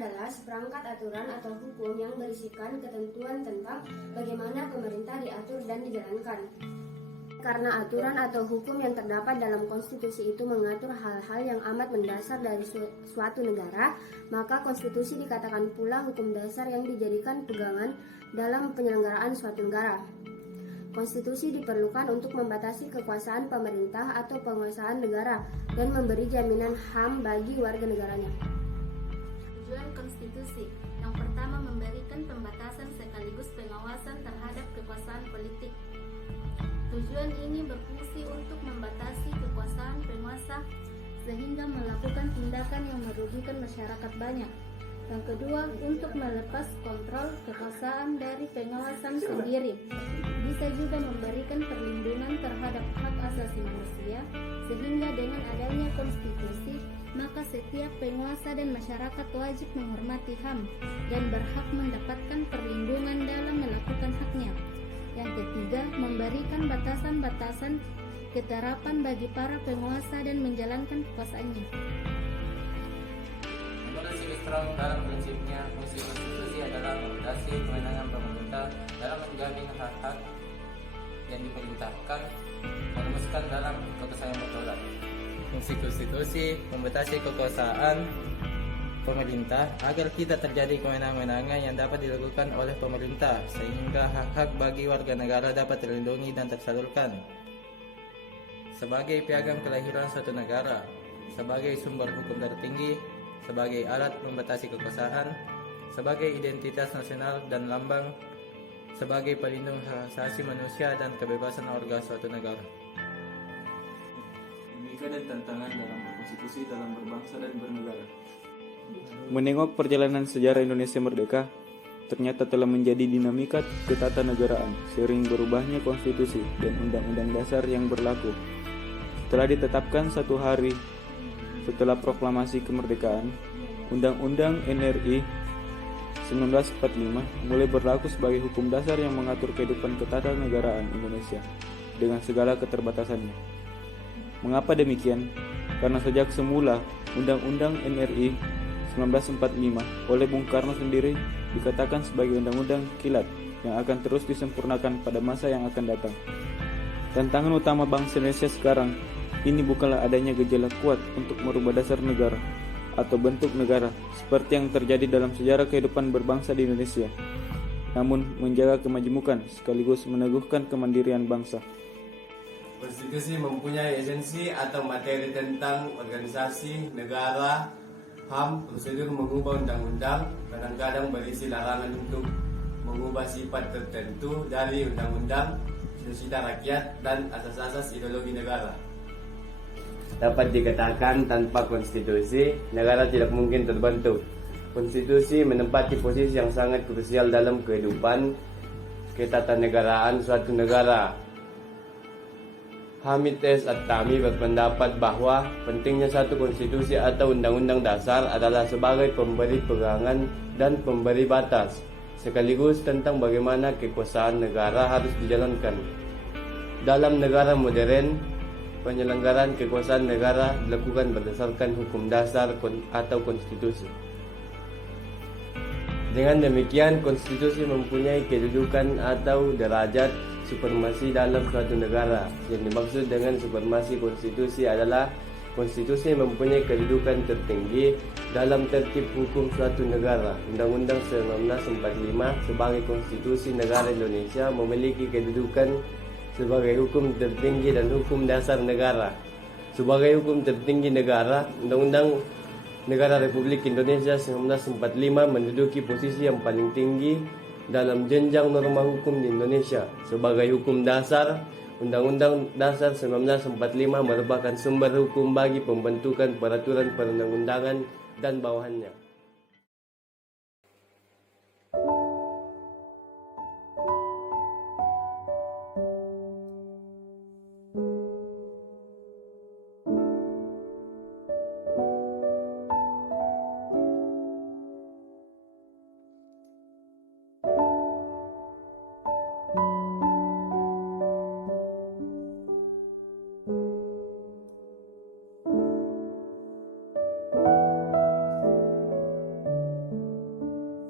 adalah seperangkat aturan atau hukum yang berisikan ketentuan tentang bagaimana pemerintah diatur dan dijalankan. Karena aturan atau hukum yang terdapat dalam konstitusi itu mengatur hal-hal yang amat mendasar dari suatu negara, maka konstitusi dikatakan pula hukum dasar yang dijadikan pegangan dalam penyelenggaraan suatu negara. Konstitusi diperlukan untuk membatasi kekuasaan pemerintah atau penguasaan negara dan memberi jaminan HAM bagi warga negaranya. Tujuan konstitusi yang pertama memberikan pembatasan sekaligus pengawasan terhadap kekuasaan politik. Tujuan ini berfungsi untuk membatasi kekuasaan penguasa sehingga melakukan tindakan yang merugikan masyarakat banyak. Yang kedua, untuk melepas kontrol kekuasaan dari pengawasan sendiri. Bisa juga memberikan perlindungan terhadap hak asasi manusia, sehingga dengan adanya konstitusi, maka setiap penguasa dan masyarakat wajib menghormati HAM dan berhak mendapatkan perlindungan dalam melakukan haknya. Yang ketiga, memberikan batasan-batasan keterapan bagi para penguasa dan menjalankan kekuasaannya. Menurut Silverstone, dalam prinsipnya, fungsi konstitusi adalah membatasi kewenangan pemerintah dalam menjamin hak-hak yang diperintahkan, merumuskan dalam kekuasaan mutlak. Fungsi konstitusi membatasi kekuasaan pemerintah agar tidak terjadi kewenangan-kewenangan yang dapat dilakukan oleh pemerintah, sehingga hak-hak bagi warga negara dapat terlindungi dan tersalurkan. Sebagai piagam kelahiran suatu negara, sebagai sumber hukum tertinggi, sebagai alat membatasi kekuasaan, sebagai identitas nasional dan lambang, sebagai pelindung hak asasi manusia dan kebebasan warga suatu negara. Dinamika dan tantangan dalam berkonstitusi dalam berbangsa dan bernegara. Menengok perjalanan sejarah Indonesia merdeka, ternyata telah menjadi dinamika ketatanegaraan sering berubahnya konstitusi dan undang-undang dasar yang berlaku. Setelah ditetapkan satu hari setelah proklamasi kemerdekaan, Undang-Undang NRI 1945 mulai berlaku sebagai hukum dasar yang mengatur kehidupan ketatanegaraan Indonesia dengan segala keterbatasannya. Mengapa demikian? Karena sejak semula Undang-Undang NRI 1945 oleh Bung Karno sendiri dikatakan sebagai undang-undang kilat yang akan terus disempurnakan pada masa yang akan datang. Tantangan utama bangsa Indonesia sekarang ini bukanlah adanya gejala kuat untuk merubah dasar negara atau bentuk negara seperti yang terjadi dalam sejarah kehidupan berbangsa di Indonesia, namun menjaga kemajemukan sekaligus meneguhkan kemandirian bangsa. Konstitusi mempunyai esensi atau materi tentang organisasi negara, HAM, prosedur mengubah undang-undang, kadang-kadang berisi larangan untuk mengubah sifat tertentu dari undang-undang, cita-cita rakyat, dan asas-asas ideologi negara. Dapat dikatakan tanpa konstitusi, negara tidak mungkin terbentuk. Konstitusi menempati posisi yang sangat krusial dalam kehidupan ketatanegaraan suatu negara. Hamid S. At-Tami berpendapat bahwa pentingnya satu konstitusi atau undang-undang dasar adalah sebagai pemberi pegangan dan pemberi batas, sekaligus tentang bagaimana kekuasaan negara harus dijalankan. Dalam negara modern, penyelenggaraan kekuasaan negara dilakukan berdasarkan hukum dasar atau konstitusi. Dengan demikian, konstitusi mempunyai kedudukan atau derajat supremasi dalam suatu negara. Yang dimaksud dengan supremasi konstitusi adalah konstitusi mempunyai kedudukan tertinggi dalam tertib hukum suatu negara. Undang-Undang 1945 sebagai konstitusi negara Indonesia memiliki kedudukan sebagai hukum tertinggi dan hukum dasar negara. Sebagai hukum tertinggi negara, Undang-Undang Negara Republik Indonesia 1945 menduduki posisi yang paling tinggi dalam jenjang norma hukum di Indonesia. Sebagai hukum dasar, Undang-Undang Dasar 1945 merupakan sumber hukum bagi pembentukan peraturan perundang-undangan dan bawahannya.